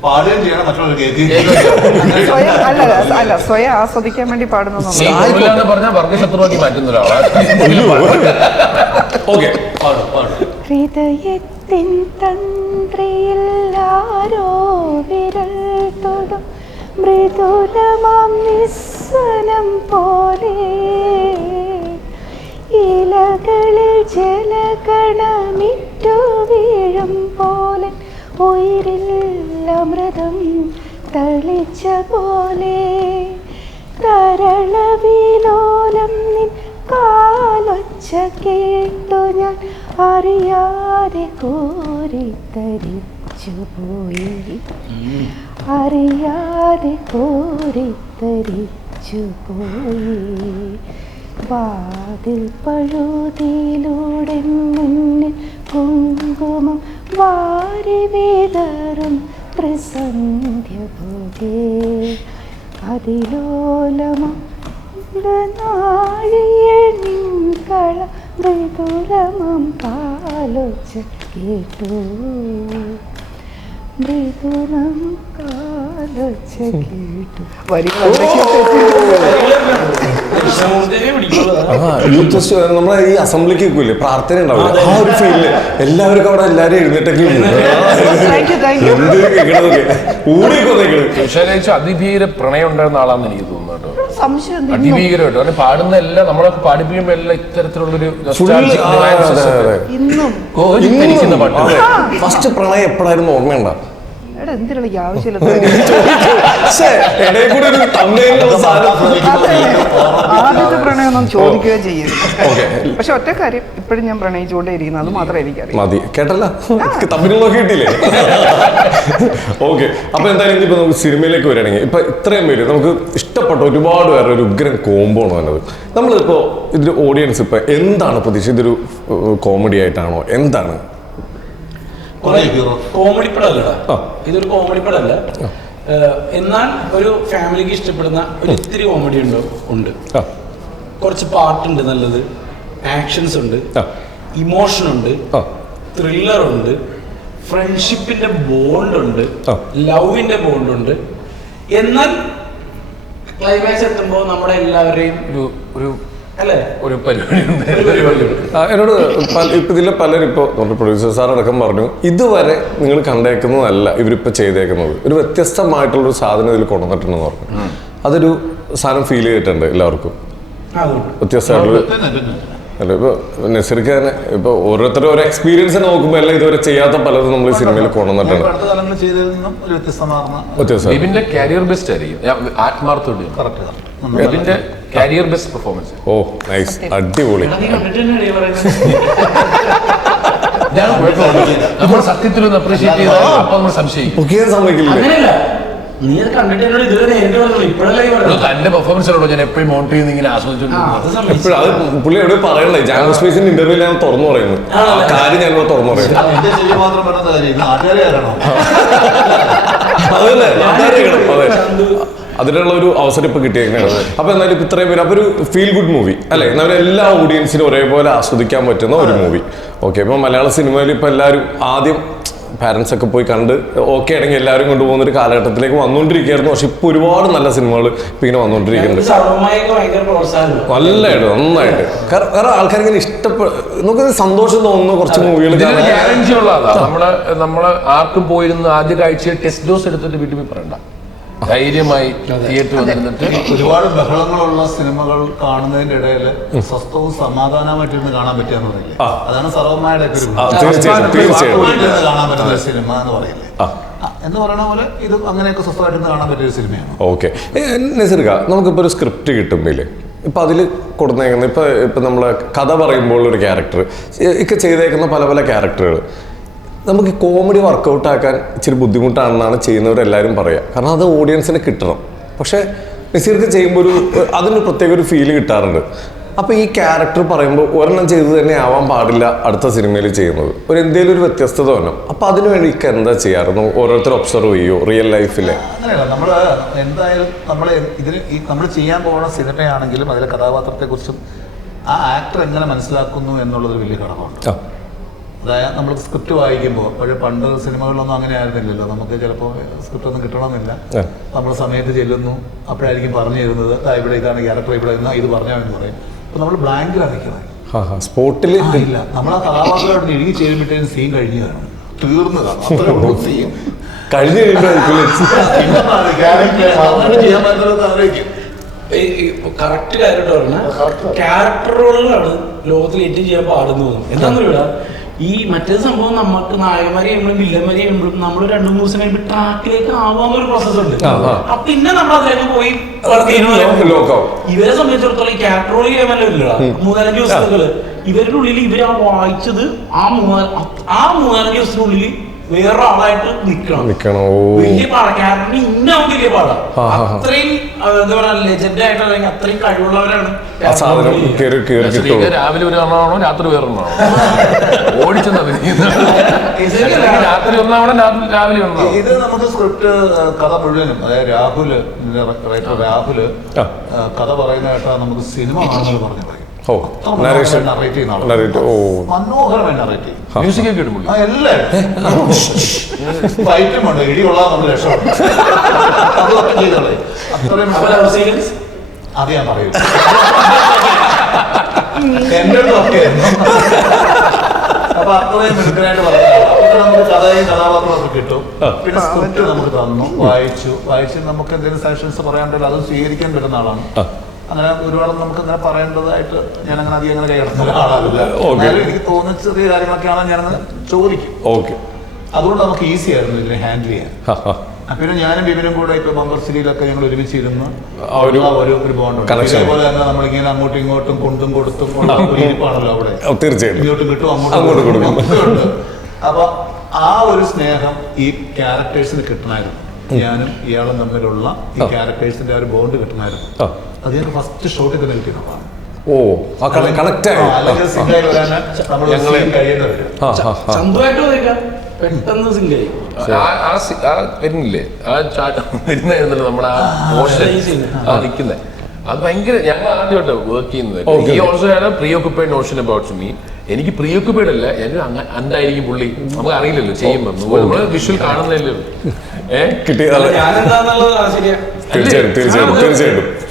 പാടുകയും ചെയ്യണം, മറ്റുള്ളവർ കേൾക്കുകയും സ്വയം അല്ല സ്വയം ആസ്വദിക്കാൻ വേണ്ടി പാടുന്നു. പറഞ്ഞാൽ വർഗശത്രുവാക്കി മാറ്റുന്ന ഒരാളാണ്. ഓക്കെ, ഹൃദയത്തിൻ തന്ത്രിയിൽ ആരോ വിരൽ തൊടും മൃദുലമാം നിസ്വനം പോലെ, ഇലകളിൽ ജലഗണമിറ്റു വീഴും പോലെ, ഉയിരിൽ അമൃതം തളിച്ച പോലെ, തരളവിലോലം നിൻ കാലൊച്ച കേട്ടു ഞാൻ അറിയാതെ കോരിത്തരിച്ചു പോയി, അറിയാതെ കോരിത്തരിച്ചു പോയി. വാതിൽ പഴുതിയിലൂടെ മുന്നിൽ കുങ്കുമം വാരി വിതറും പ്രസന്ധ്യ പോകെ, അതിലോലമം നാഴിയണിക്കള മൃദുലമം കാലൊച്ച കേട്ടു, മൃദുലം കാലൊച്ച കേട്ടു. നമ്മളെ ഈ അസംബ്ലിക്ക് വെക്കൂലേ പ്രാർത്ഥന ഉണ്ടാവില്ല, ആ ഒരു ഫീലില് എല്ലാവർക്കും അവിടെ എല്ലാരും എഴുന്നേറ്റൊക്കെ അതിഭീകര പ്രണയം ഉണ്ടായിരുന്ന ആളാന്ന് എനിക്ക് തോന്നുന്നു കേട്ടോ. സംശയം അതിഭീകരമായിട്ട് അവന് പാടുന്ന എല്ലാം നമ്മളൊക്കെ പാടിപ്പിക്കുമ്പോ എല്ലാം ഇത്തരത്തിലുള്ളൊരു ഇന്നും കോരിക്കുന്ന പാട്ട്. ഫസ്റ്റ് പ്രണയം എപ്പോഴായിരുന്നു ഓർമ്മയുണ്ടോ? എടാ എന്തിനുള്ള ഈ ആവശ്യമില്ല. ആദ്യത്തെ പ്രണയമൊന്നും ചോദിക്കുകയോ ചെയ്യരുത്. പക്ഷെ ഒറ്റ കാര്യം, ഇപ്പോഴും ഞാൻ പ്രണയിച്ചുകൊണ്ടേ ഇരിക്കുന്നു, അത് മാത്രമേ എനിക്കറിയാം. മതി, കേട്ടല്ലോ, തമ്മിലുള്ള കിട്ടിയില്ലേ? ഓക്കെ, അപ്പൊ എന്തായാലും ഇപ്പൊ നമുക്ക് സിനിമയിലേക്ക് വരികയാണെങ്കിൽ ഇപ്പൊ ഇത്രയും പേര് നമുക്ക് ഇഷ്ടപ്പെട്ട ഒരുപാട് പേരുടെ ഒരു ഉഗ്രൻ കോംബോ ആണ് വന്നത്. നമ്മളിപ്പോ ഇതിന്റെ ഓഡിയൻസ് ഇപ്പൊ എന്താണ് പ്രതീക്ഷ? ഇതൊരു കോമഡി ആയിട്ടാണോ, എന്താണ്? കോമഡി പടമല്ലടാ, ഇതൊരു കോമഡി പടമല്ല. എന്നാൽ ഒരു ഫാമിലിക്ക് ഇഷ്ടപ്പെടുന്ന ഒരു ഇത്തിരി കോമഡി ഉണ്ട്, കുറച്ച് പാട്ടുണ്ട്, നല്ലത് ആക്ഷൻസ് ഉണ്ട്, ഇമോഷൻ ഉണ്ട്, ത്രില്ലർ ഉണ്ട്, ഫ്രണ്ട്ഷിപ്പിന്റെ ബോണ്ട് ഉണ്ട്, ലവിന്റെ ബോണ്ട് ഉണ്ട്. എന്നാൽ ക്ലൈമാക്സ് എത്തുമ്പോൾ നമ്മുടെ എല്ലാവരെയും ഒരു അല്ലേ ഒരു പരിപാടി എന്നോട് ഇപ്പൊ ഇതിലെ പലരും ഇപ്പൊ പ്രൊഡ്യൂസർ സാർ അടക്കം പറഞ്ഞു, ഇതുവരെ നിങ്ങൾ കണ്ടേക്കുന്നതല്ല ഇവരിപ്പോ ചെയ്തേക്കുന്നത്, ഒരു വ്യത്യസ്തമായിട്ടുള്ളൊരു സാധനം ഇതിൽ കൊണ്ടുവന്നിട്ടുണ്ടെന്ന് പറഞ്ഞു. അതൊരു സാധനം ഫീൽ ചെയ്തിട്ടുണ്ട് എല്ലാവർക്കും, വ്യത്യസ്തമായിട്ടുള്ള. അല്ല, ഇപ്പൊ നസീർക്ക് തന്നെ ഇപ്പൊ ഓരോരുത്തരും ഓരോ എക്സ്പീരിയൻസ് നോക്കുമ്പോൾ എല്ലാം ഇതുവരെ ചെയ്യാത്ത പലതും നമ്മൾ ഈ സിനിമയിൽ കൊണ്ടുവന്നിട്ടുണ്ട്. ഇതിന്റെ കരിയർ ബെസ്റ്റ് ആയിരിക്കും, ആത്മാർത്ഥോടെ ഇതിന്റെ കരിയർ ബെസ്റ്റ് പെർഫോമൻസ്. ഓ നൈസ്, അടിപൊളി. നമ്മൾ സത്യത്തിലൊന്ന് അപ്രീഷിയേറ്റ് ചെയ്താൽ അപ്പൊ നമ്മൾ സംശയിക്കും. തന്റെ പെർഫോമൻസിലോട് ഞാൻ എപ്പോഴും മോണിറ്റർ ചെയ്ത് ഇങ്ങനെ ആസ്വദിച്ചു. അത് പുള്ളി എവിടെ പറയണ്ടേ, ജാങ്കോ സ്പേസിന്റെ ഇന്റർവ്യൂവിൽ ഞാൻ തുറന്നു പറയുന്നു ആ കാര്യം, ഞാനിവിടെ തുറന്നു പറയുന്നു. അതല്ലേ, അതെ, അതിനുള്ള ഒരു അവസരം ഇപ്പൊ കിട്ടിയേക്കാണ്. അപ്പൊ എന്നാലും ഇപ്പൊ ഇത്രയും പേര്, അപ്പൊ ഒരു ഫീൽ ഗുഡ് മൂവി അല്ലെ, എന്നാലും എല്ലാ ഓഡിയൻസിനും ഒരേപോലെ ആസ്വദിക്കാൻ പറ്റുന്ന ഒരു മൂവി. ഓക്കെ, ഇപ്പൊ മലയാള സിനിമയിൽ ഇപ്പൊ എല്ലാവരും ആദ്യം പാരന്റ്സ് ഒക്കെ പോയി കണ്ട് ഓക്കെ ആണെങ്കിൽ എല്ലാവരും കൊണ്ടുപോകുന്ന ഒരു കാലഘട്ടത്തിലേക്ക് വന്നുകൊണ്ടിരിക്കുകയായിരുന്നു. പക്ഷെ ഇപ്പൊ ഒരുപാട് നല്ല സിനിമകൾ ഇപ്പൊ ഇങ്ങനെ വന്നുകൊണ്ടിരിക്കുന്നുണ്ട്. നല്ലതായിട്ട്, നന്നായിട്ട്. കാരണം ആൾക്കാർ ഇങ്ങനെ നമുക്ക് സന്തോഷം തോന്നുന്നു കുറച്ച് മൂവികൾ. ഗ്യാരണ്ടി ഉള്ളതാ, നമ്മള് ആർക്കും പോയിരുന്ന ആദ്യ കാഴ്ചയിൽ ടെസ്റ്റ് ഡോസ് എടുത്തിട്ട് വീട്ടിൽ പോയി പറയണ്ട, ധൈര്യമായി തിയേറ്ററിൽ വന്നിരുന്നിട്ട്. ഒരുപാട് ബഹളങ്ങളുള്ള സിനിമകൾ കാണുന്നതിന്റെ ഇടയിൽ സ്വസ്ഥവും സമാധാനമായിട്ടിരുന്ന് കാണാൻ പറ്റുകയെന്ന് പറയില്ലേ, അതാണ് സർവ്വമായുടെ കാണാൻ പറ്റുന്ന ഒരു സിനിമ എന്ന് പറയില്ലേ. എന്ന് പറയുന്ന പോലെ ഇത് അങ്ങനെയൊക്കെ സ്വസ്ഥമായിട്ടിരുന്ന് കാണാൻ പറ്റിയ ഒരു സിനിമയാണ്. ഓക്കെ, നസീർക്ക, നമുക്കിപ്പോൾ ഒരു സ്ക്രിപ്റ്റ് കിട്ടുമ്പോൾ ഇപ്പം അതിൽ കൊടുത്തേക്കുന്ന ഇപ്പം നമ്മളെ കഥ പറയുമ്പോൾ ഒരു ക്യാരക്ടർ ഒക്കെ ചെയ്തേക്കുന്ന പല പല ക്യാരക്ടറുകൾ നമുക്ക് കോമഡി വർക്കൗട്ട് ആക്കാൻ ഇച്ചിരി ബുദ്ധിമുട്ടാണെന്നാണ് ചെയ്യുന്നവരെല്ലാവരും പറയുക. കാരണം അത് ഓഡിയൻസിന് കിട്ടണം. പക്ഷേ നസീർക്ക് ചെയ്യുമ്പോൾ അതിന് പ്രത്യേക ഒരു ഫീല് കിട്ടാറുണ്ട്. അപ്പോൾ ഈ ക്യാരക്ടർ പറയുമ്പോൾ ഒരെണ്ണം ചെയ്ത് തന്നെ ആവാൻ പാടില്ല അടുത്ത സിനിമയിൽ ചെയ്യുന്നത്. എന്തെങ്കിലും ഒരു വ്യത്യസ്തത വേണം. അപ്പോൾ അതിന് വേണ്ടി എന്താ ചെയ്യാറ്? ഓരോരുത്തർ ഒബ്സർവ് ചെയ്യുമോ റിയൽ ലൈഫിലെ? അങ്ങനെയല്ല, നമ്മൾ എന്തായാലും നമ്മൾ ചെയ്യാൻ പോകുന്ന സിനിമയാണെങ്കിലും അതിലെ കഥാപാത്രത്തെക്കുറിച്ചും ആ ആക്ടർ എങ്ങനെ മനസ്സിലാക്കുന്നു എന്നുള്ളതൊരു വലിയ ഘടകമാണ്. അതായത് നമ്മൾ സ്ക്രിപ്റ്റ് വായിക്കുമ്പോൾ പണ്ട് സിനിമകളിലൊന്നും അങ്ങനെ ആയിരുന്നില്ലല്ലോ. നമുക്ക് ചിലപ്പോൾ സ്ക്രിപ്റ്റ് ഒന്നും കിട്ടണമെന്നില്ല. നമ്മൾ സമയത്ത് ചെല്ലുന്നു, അപ്പോഴായിരിക്കും പറഞ്ഞു തരുന്നത് ഇവിടെ ഇതാണ് ക്യാരക്ടർ, ഇവിടെ ഇത് പറഞ്ഞാൽ എന്ന് പറയും. അപ്പോൾ നമ്മൾ ബ്ലാങ്കിലാണ് നിൽക്കുന്നത്, സ്പോട്ടിൽ ഇല്ല. നമ്മൾ ആ കഥാപാത്രമായിട്ട് ഇഴുകി ചേരുമ്പോഴത്തേക്കും സീൻ കഴിഞ്ഞതാണ്, തീർന്നതാണ്, അത്രേ ഉള്ളൂ സീൻ കഴിഞ്ഞ് ചെയ്യാൻ പറ്റുന്നത് ആലോചിക്കും. കറക്റ്റ് കാര്യമായിട്ട് പറഞ്ഞാൽ ക്യാരക്ടറുകളാണ് ലോകത്തിൽ ഏറ്റവും ചെയ്യാൻ പാടുന്നു തോന്നുന്നു. എന്താണെന്നില്ല, ഈ മറ്റേ സംഭവം നമുക്ക് നായകന്മാരെ ചെയ്യുമ്പോഴും വില്ലന്മാരെ ചെയ്യുമ്പോഴും നമ്മൾ 2-3 ദിവസം കഴിയുമ്പോൾ ട്രാക്കിലേക്ക് ആവാന്നൊരു പ്രോസസ് ഉണ്ട്. അപ്പൊ പിന്നെ നമ്മൾ അതിലേക്ക് പോയി ഇവരെ സംബന്ധിച്ചിടത്തോളം ഈ ക്യാരക്ടറുകൾ ചെയ്യാൻ നല്ല ഇല്ല. 3-4 ദിവസങ്ങള് ഇവരുടെ ഉള്ളിൽ ഇവർ ആ വായിച്ചത് ആ 3-4 ദിവസത്തിനുള്ളിൽ വേറൊരാളായിട്ട് നിൽക്കണം. വലിയ പാടാ, ക്യാരക്ടറിന് ഇന്നാവും വലിയ പാടാ. അത്രയും എന്താ പറയാ ലെജൻഡ് ആയിട്ട് അല്ലെങ്കിൽ അത്രയും കഴിവുള്ളവരാണ്. രാവിലെ ഒരു എണ്ണമാണോ രാത്രി വേറൊന്നാണോ ഓടിച്ചെന്നാ രാത്രി ഒന്നാവണം രാവിലെ ഒന്നാവും. ഇത് നമുക്ക് സ്ക്രിപ്റ്റ് കഥ മുഴുവനും, അതായത് രാഹുല് കഥ പറയുന്ന കേട്ടാ നമുക്ക് സിനിമ കാണുന്നത് പറഞ്ഞു പറയും. മനോഹരമായി നറേറ്റ് ചെയ്യും. മ്യൂസിക് ഒക്കെ ഇടുമ്പോൾ ഫൈറ്റുമുണ്ട്, ഇടികൊള്ളാൻ നമ്മൾ രക്ഷപ്പെടും. അതൊക്കെ ചെയ്തോളേ, അത്രയും അത് ഞാൻ പറയൂ. എന്റെ അടുത്തൊക്കെ അപ്പൊ അത്രയും മിടുക്കനായിട്ട് പറഞ്ഞ നമുക്ക് കഥയും കഥാപാത്രമൊക്കെ കിട്ടും. പിന്നെ സ്ക്രിപ്റ്റ് നമുക്ക് തന്നു, വായിച്ച് നമുക്ക് എന്തെങ്കിലും സജഷൻസ് പറയാനുണ്ടെങ്കിൽ അത് സ്വീകരിക്കാൻ പറ്റുന്ന ആളാണ്. അങ്ങനെ ഒരുപാട് നമുക്ക് അങ്ങനെ പറയേണ്ടതായിട്ട് ഞാൻ അങ്ങനെ അധികം അങ്ങനെ കൈയടക്കുന്ന ആളാവില്ല. എനിക്ക് തോന്നുന്ന ചെറിയ കാര്യങ്ങളൊക്കെയാണ് ഞാനങ്ങനെ ചോദിക്കും. അതുകൊണ്ട് നമുക്ക് ഈസി ആയിരുന്നു ഇതിനെ ഹാൻഡിൽ ചെയ്യാൻ. പിന്നെ ഞാനും വിപിനും കൂടെ ഇപ്പൊ മംഗൾശ്രീയിലൊക്കെ ഞങ്ങൾ ഒരുമിച്ചിരുന്ന് ഒരു ബോണ്ട്. അതേപോലെ തന്നെ നമ്മളിങ്ങനെ അങ്ങോട്ടും ഇങ്ങോട്ടും കൊണ്ടും കൊടുത്തും ഒരു ഇരിപ്പാണല്ലോ അവിടെ. തീർച്ചയായിട്ടും ഇങ്ങോട്ടും കിട്ടും അങ്ങോട്ടും കൊടുക്കും. അപ്പൊ ആ ഒരു സ്നേഹം ഈ ക്യാരക്ടേഴ്സിന് കിട്ടണമായിരുന്നു. ഞാനും ഇയാളും തമ്മിലുള്ള ഈ ക്യാരക്ടേഴ്സിന്റെ ആ ഒരു ബോണ്ട് കിട്ടണമായിരുന്നു. അത് ഞാൻ ഫസ്റ്റ് ഷോട്ടിൽ തന്നെ കിട്ടിയതാണ്. പെട്ടെന്ന് സിംഗായി വരുന്നില്ലേ ആ വരുന്നായിരുന്നല്ലോ നമ്മുടെ ആ പോർഷൻ നിൽക്കുന്നത്. അത് ഭയങ്കര ഞങ്ങൾ ആദ്യമായിട്ട് വർക്ക് ചെയ്യുന്നത്. ഈ ഓൾസോ ആണ് pre occupied Notion about me. എനിക്ക് പ്രീ ഓക്കുപ്പൈഡ് അല്ല, എനിക്ക് അണ്ടായിരിക്കും പുള്ളി. നമുക്ക് അറിയില്ലല്ലോ ചെയ്യുമ്പോൾ, നമ്മള് വിഷ്വൽ കാണുന്നില്ലല്ലോ.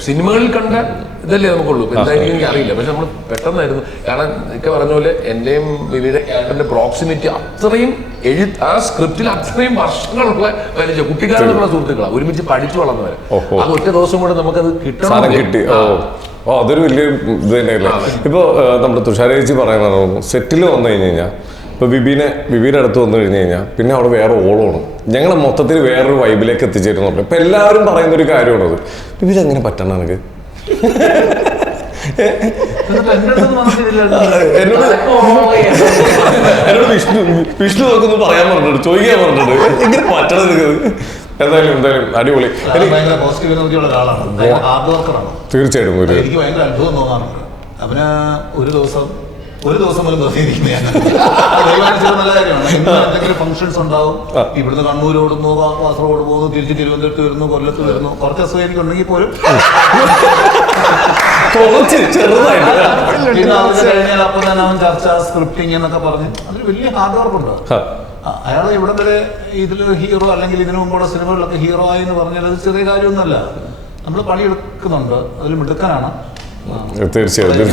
സിനിമകളിൽ കണ്ട ഇതല്ലേ നമുക്കുള്ളൂ. എന്തായാലും എനിക്ക് അറിയില്ല. പക്ഷെ നമ്മൾ പെട്ടെന്നായിരുന്നു. കാരണം ഒക്കെ പറഞ്ഞ പോലെ എന്റെയും വിവിധ ക്യാരക്ടറിന്റെ പ്രോക്സിമിറ്റി അത്രയും ആ സ്ക്രിപ്റ്റിൽ അത്രയും വർഷങ്ങളുള്ള വലിയ കുട്ടിക്കാലത്തുള്ള സുഹൃത്തുക്കളാണ്, ഒരുമിച്ച് പഠിച്ചു വളർന്നവരെ. അത് ഒറ്റ ദിവസം കൊണ്ട് നമുക്കത് കിട്ടി. അതൊരു വലിയ ഇത് തന്നെയല്ലേ. ഇപ്പൊ നമ്മുടെ തുഷാരേച്ചി പറയുന്ന സെറ്റിൽ വന്നു കഴിഞ്ഞ് കഴിഞ്ഞാൽ ഇപ്പൊ വിബീന്റെ അടുത്ത് വന്നു കഴിഞ്ഞ് കഴിഞ്ഞാൽ പിന്നെ അവിടെ വേറെ ഓളമാണ്. ഞങ്ങളെ മൊത്തത്തിൽ വേറൊരു വൈബിലേക്ക് എത്തിച്ചേരുന്നുണ്ട്. ഇപ്പൊ എല്ലാവരും പറയുന്ന ഒരു കാര്യമാണത്. വിബീൻ എങ്ങനെ പറ്റണം എനിക്ക്? എന്നോട് വിഷ്ണു നോക്കൊന്ന് പറയാൻ പറഞ്ഞിട്ടുണ്ട്, ചോദിക്കാൻ പറഞ്ഞിട്ടുണ്ട് എങ്ങനെ പറ്റണം നിങ്ങൾക്ക്. എന്തായാലും അടിപൊളി. തീർച്ചയായിട്ടും എനിക്ക് ഭയങ്കര അത്ഭുതം തോന്നാറുണ്ട്. അവന് ഒരു ദിവസം പോലും നിർത്തിയിരിക്കുന്നതാണ്. നല്ല കാര്യമാണ്. എന്തെങ്കിലും ഫംഗ്ഷൻസ് ഉണ്ടാവും, ഇവിടുന്ന് കണ്ണൂർ ഓടുന്നു, കാസർഗോഡ് പോകുന്നു, തിരിച്ച് തിരുവനന്തപുരത്ത് വരുന്നു, കൊല്ലത്ത് വരുന്നു. കുറച്ച് അസുഖം എനിക്ക് ഉണ്ടെങ്കിൽ പോലും പിന്നെ അത് കഴിഞ്ഞാൽ അപ്പൊ തന്നെ അവൻ ചർച്ച, സ്ക്രിപ്റ്റിംഗ് എന്നൊക്കെ പറഞ്ഞ് അതൊരു വലിയ ഹാർഡ് വർക്കുണ്ട്. അയാൾ ഇവിടെ വരെ ഇതിൽ ഹീറോ അല്ലെങ്കിൽ ഇതിനു മുമ്പുള്ള സിനിമകളിലൊക്കെ ഹീറോ ആയി എന്ന് പറഞ്ഞാൽ അത് ചെറിയ കാര്യമൊന്നുമല്ല. നമ്മൾ പണിയെടുക്കുന്നുണ്ട്, അതിൽ മിടുക്കനാണ്. തീർച്ചയായിട്ടും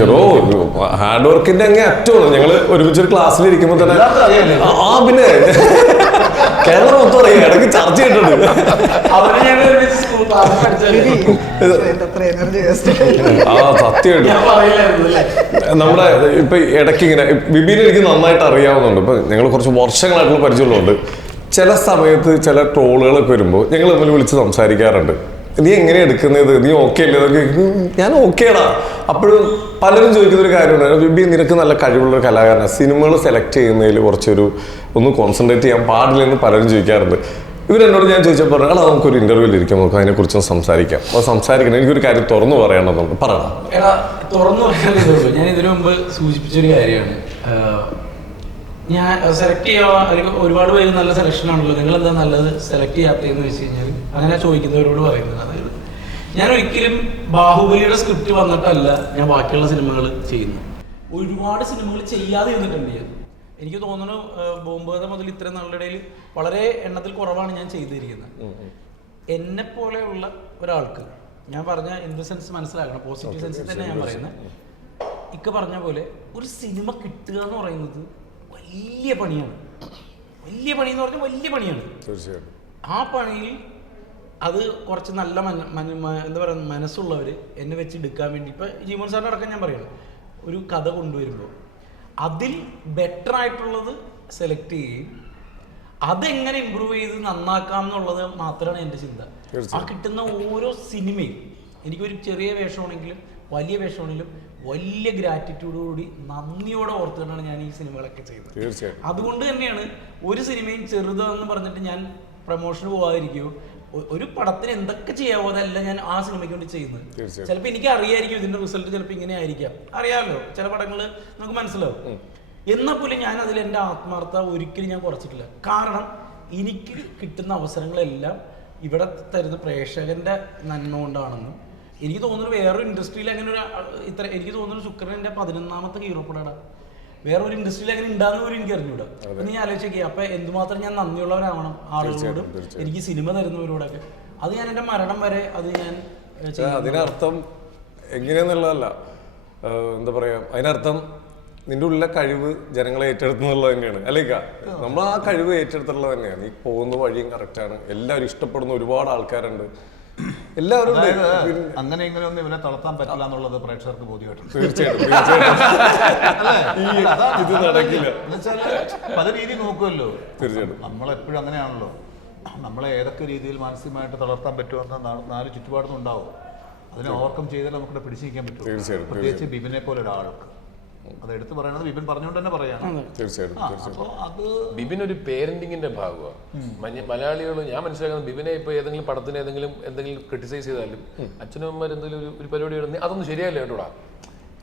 ഹാർഡ് വർക്കിന്റെ അങ്ങേ അറ്റമാണ്. ഞങ്ങള് ഒരുമിച്ചൊരു ക്ലാസ്സിലിരിക്കുമ്പോ തന്നെ പിന്നെ കേരളം മൊത്തം അറിയാം, ഇടയ്ക്ക് ചർച്ച ചെയ്തിട്ടുണ്ട്. സത്യമായിട്ടും നമ്മുടെ ഇപ്പൊ ഇടയ്ക്ക് ഇങ്ങനെ വിബീനെ എനിക്ക് നന്നായിട്ട് അറിയാവുന്നുണ്ട്. ഇപ്പൊ ഞങ്ങൾ കുറച്ച് വർഷങ്ങളായിട്ടുള്ള പരിചയമുള്ളതുകൊണ്ട് ചില സമയത്ത് ചില ട്രോളുകളൊക്കെ വരുമ്പോൾ ഞങ്ങൾ തമ്മിൽ വിളിച്ച് സംസാരിക്കാറുണ്ട്. നീ എങ്ങനെയാ എടുക്കുന്നത്, നീ ഓക്കെ അല്ലേ എന്നൊക്കെ ഞാൻ ഓക്കേടാ. അപ്പോഴും പലരും ചോദിക്കുന്ന ഒരു കാര്യമാണ്, ബിബി നിനക്ക് നല്ല കഴിവുള്ള ഒരു കലാകാരനാണ്, സിനിമകൾ സെലക്ട് ചെയ്യുന്നതിൽ കുറച്ചൊരു ഒന്ന് കോൺസെൻട്രേറ്റ് ചെയ്യാൻ പാടില്ലെന്ന് പലരും ചോദിക്കാറുണ്ട്. ഇവരെന്നോട് ഞാൻ ചോദിച്ചപ്പോൾ പറയാം, നമുക്കൊരു ഇന്റർവ്യൂവിൽ ഇരിക്കാം, നമുക്ക് അതിനെക്കുറിച്ചൊന്ന് സംസാരിക്കാം. അപ്പോൾ സംസാരിക്കണം, എനിക്കൊരു കാര്യം തുറന്നു പറയണമെന്നുണ്ട്. പറയണം. എടാ തുറന്നു പറയാനുള്ളൂ. ഞാൻ ഇതിനു മുമ്പ് സൂചിപ്പിച്ചൊരു കാര്യമാണ്, ഞാൻ സെലക്ട് ചെയ്യാൻ ഒരുപാട് പേര് നല്ല സെലക്ഷൻ ആണല്ലോ, നിങ്ങൾ എന്താ നല്ലത് സെലക്ട് ചെയ്യാത്തതെന്ന് വെച്ച് കഴിഞ്ഞാൽ അങ്ങനെ ചോദിക്കുന്നവരോട് പറയുന്നത്, അതായത് ഞാൻ ഒരിക്കലും ബാഹുബലിയുടെ സ്ക്രിപ്റ്റ് വന്നിട്ടല്ല ഞാൻ ബാക്കിയുള്ള സിനിമകൾ ചെയ്യുന്നു. ഒരുപാട് സിനിമകൾ ചെയ്യാതെ ഇരുന്നിട്ടുണ്ട് ഞാൻ. എനിക്ക് തോന്നുന്നു ബോംബേത മുതൽ ഇത്രയും നാളുടെ വളരെ എണ്ണത്തിൽ കുറവാണ് ഞാൻ ചെയ്തിരിക്കുന്നത്. എന്നെ പോലെയുള്ള ഒരാൾക്ക് ഞാൻ പറഞ്ഞ ഇൻ ദ സെൻസ് മനസ്സിലാക്കണം, പോസിറ്റീവ് സെൻസിൽ തന്നെ ഞാൻ പറയുന്നത്, ഇക്ക പറഞ്ഞ പോലെ ഒരു സിനിമ കിട്ടുക എന്ന് പറയുന്നത് വലിയ പണിയാണ്. വലിയ പണി എന്ന് പറഞ്ഞാൽ വലിയ പണിയാണ്. തീർച്ചയായിട്ടും ആ പണിയിൽ അത് കുറച്ച് നല്ല എന്താ പറയുക മനസ്സുള്ളവർ എന്നെ വെച്ച് എടുക്കാൻ വേണ്ടി, ഇപ്പം ജീവൻ സാറിൻ്റെ അടക്കം ഞാൻ പറയണം, ഒരു കഥ കൊണ്ടുവരുമ്പോൾ അതിൽ ബെറ്റർ ആയിട്ടുള്ളത് സെലക്ട് ചെയ്യുകയും അതെങ്ങനെ ഇമ്പ്രൂവ് ചെയ്ത് നന്നാക്കാം എന്നുള്ളത് മാത്രമാണ് എൻ്റെ ചിന്ത. ആ കിട്ടുന്ന ഓരോ സിനിമയും എനിക്കൊരു ചെറിയ വേഷമാണെങ്കിലും വലിയ വേഷമാണെങ്കിലും വലിയ ഗ്രാറ്റിറ്റ്യൂഡോടുകൂടി നന്ദിയോടെ ഓർത്തുകൊണ്ടാണ് ഞാൻ ഈ സിനിമകളൊക്കെ ചെയ്യുന്നത്. അതുകൊണ്ട് തന്നെയാണ് ഒരു സിനിമയും ചെറുതാണെന്ന് പറഞ്ഞിട്ട് ഞാൻ പ്രൊമോഷന് പോകാതിരിക്കുകയോ ഒരു പടത്തിന് എന്തൊക്കെ ചെയ്യാവോ അതല്ല ഞാൻ ആ സിനിമയ്ക്ക് വേണ്ടി ചെയ്യുന്നത്. ചിലപ്പോൾ എനിക്ക് അറിയായിരിക്കും ഇതിന്റെ റിസൾട്ട് ചിലപ്പോൾ ഇങ്ങനെ ആയിരിക്കാം, അറിയാമല്ലോ, ചില പടങ്ങൾ നമുക്ക് മനസ്സിലാവും. എന്നാൽ പോലും ഞാൻ അതിൽ എൻ്റെ ആത്മാർത്ഥത ഒരിക്കലും ഞാൻ കുറച്ചിട്ടില്ല. കാരണം എനിക്ക് കിട്ടുന്ന അവസരങ്ങളെല്ലാം ഇവിടെ തരുന്ന പ്രേക്ഷകന്റെ നന്മ കൊണ്ടാണെന്നും എനിക്ക് തോന്നുന്നു വേറൊരു ഇൻഡസ്ട്രിയിൽ അങ്ങനെ ഒരു എനിക്ക് തോന്നുന്നു ശുക്രൻ്റെ 11ാമത്തെ ഹീറോ പടമാണ്. വേറൊരു ഇൻഡസ്ട്രിയിൽ അങ്ങനെ ഉണ്ടാകുന്ന പോലും എനിക്ക് അറിഞ്ഞൂടാ. അപ്പൊ നീ ആലോചിക്കുക, അപ്പൊ എന്തുമാത്രം ഞാൻ നന്ദിയുള്ളവരാവണം ആളുകളോടും എനിക്ക് സിനിമ തരുന്നവരോടൊക്കെ. അത് ഞാൻ എൻ്റെ മരണം വരെ അത് ഞാൻ അതിനർത്ഥം എങ്ങനെയാന്നുള്ളതല്ല, എന്താ പറയാ, അതിനർത്ഥം നിന്റെ ഉള്ള കഴിവ് ജനങ്ങളെ ഏറ്റെടുത്തുന്നുള്ളത് തന്നെയാണ്. അല്ലേക്കാ, നമ്മൾ ആ കഴിവ് ഏറ്റെടുത്തുള്ളത് തന്നെയാണ്. നീ പോകുന്ന വഴിയും കറക്റ്റാണ്, എല്ലാവരും ഇഷ്ടപ്പെടുന്ന ഒരുപാട് ആൾക്കാരുണ്ട്, എല്ലാവരും അങ്ങനെ ഇങ്ങനെ ഒന്നും ഇവനെ തളർത്താൻ പറ്റില്ല എന്നുള്ളത് പ്രേക്ഷകർക്ക് ബോധ്യമായിട്ടുണ്ട്. തീർച്ചയായിട്ടും ഇത് നടക്കില്ല. പല രീതി നോക്കുമല്ലോ. തീർച്ചയായിട്ടും നമ്മളെപ്പോഴും അങ്ങനെയാണല്ലോ, നമ്മളെ ഏതൊക്കെ രീതിയിൽ മാനസികമായിട്ട് തളർത്താൻ പറ്റുമെന്ന് 4 ചുറ്റുപാടും ഉണ്ടാവും. അതിനെ ഓവർകം ചെയ്താൽ നമുക്ക് പിടിച്ചു നിൽക്കാൻ പറ്റും. തീർച്ചയായിട്ടും പ്രത്യേകിച്ച് ബിബിനെ പോലെ ഒരാൾക്ക് അത് എടുത്തു പറയണത് ബിബിൻ പറഞ്ഞുകൊണ്ട് തന്നെ പറയാം. ബിബിൻ ഒരു പേരന്റിങ്ങിന്റെ ഭാഗമാണ്. മലയാളികൾ ഞാൻ മനസ്സിലാക്കുന്നത് ബിബിനെ ഇപ്പൊ ഏതെങ്കിലും പടത്തിന് എന്തെങ്കിലും ക്രിട്ടിസൈസ് ചെയ്താലും അച്ഛനും അമ്മമാർ എന്തെങ്കിലും ഒരു പരിപാടി വരുന്നത് അതൊന്നും ശരിയല്ല കേട്ടോടാ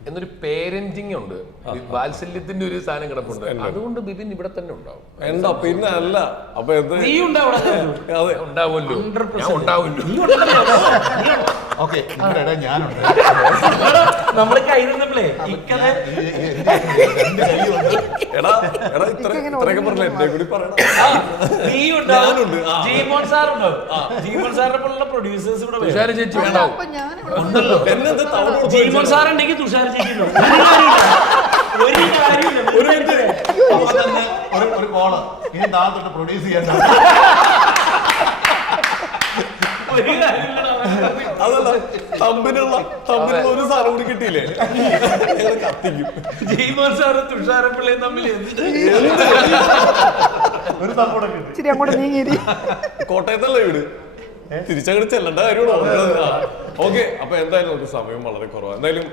എന്നൊരു പേരന്റിങ് ഉണ്ട്, വാത്സല്യത്തിന്റെ ഒരു സാധനം കിടപ്പുണ്ട്. അതുകൊണ്ട് ബിബിൻ ഇവിടെ തന്നെ ഉണ്ടാവും. എന്താ പിന്നെ അല്ല അപ്പൊ ഉണ്ടാവുമല്ലോ, ഞാൻ ഉണ്ടാവുമല്ലോ. ഞാനുണ്ട്. നമ്മള് കൈ നിന്നപ്പോഴേ ജീമോൻ സാറുണ്ടോ, ജീമോൻ സാറിനെ പോലുള്ള പ്രൊഡ്യൂസേഴ്സ് ഇവിടെ ചേച്ചി ഉണ്ടാവും. ജീമോൻ സാറുണ്ടെങ്കിൽ തുഷാര ചേച്ചി ഉണ്ടാവും. ഒരു കാര്യമില്ല. ഒരു കോള് ഇനി നാളെ തൊട്ട് പ്രൊഡ്യൂസ് ചെയ്യണ്ട. അതല്ല, തമ്മിലുള്ള ഒരു സാധനം കൂടി കിട്ടിയില്ലേ, കത്തിക്കും. ജീമോൻ സാറും തുഷാരപ്പിള്ളയും തമ്മിൽ ഒരു തപ്പോടെ കിട്ടി. അങ്ങോട്ട് നീങ്ങി കോട്ടയത്തല്ലേ വീട്, തിരിച്ചങ്ങോട്ട് ചെല്ലേണ്ട കാര്യമാണോ? ഓക്കെ, അപ്പൊ എന്തായാലും നമുക്ക് സമയം വളരെ കുറവാണ്. എന്തായാലും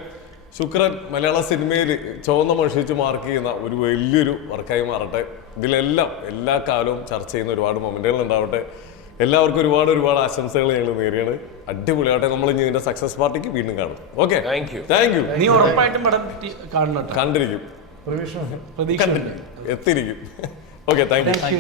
ശുക്രൻ മലയാള സിനിമയിൽ ചുവന്ന മനുഷ്യച്ച് മാർക്ക് ചെയ്യുന്ന ഒരു വലിയൊരു വർക്കായി മാറട്ടെ. ഇതിലെല്ലാം എല്ലാ കാലവും ചർച്ച ചെയ്യുന്ന ഒരുപാട് മൊമെന്റുകൾ ഉണ്ടാവട്ടെ. എല്ലാവർക്കും ഒരുപാട് ആശംസകൾ ഞങ്ങൾ നേരിയാണ്. അടിപൊളിയാട്ടെ. നമ്മൾ ഇനി ഇതിന്റെ സക്സസ് പാർട്ടിക്ക് വീണ്ടും കാണും. Okay, thank you. നീ ഉറപ്പായിട്ടും പടം കാണണം. കണ്ടിരിക്കും, എത്തിയിരിക്കും. Okay, thank you.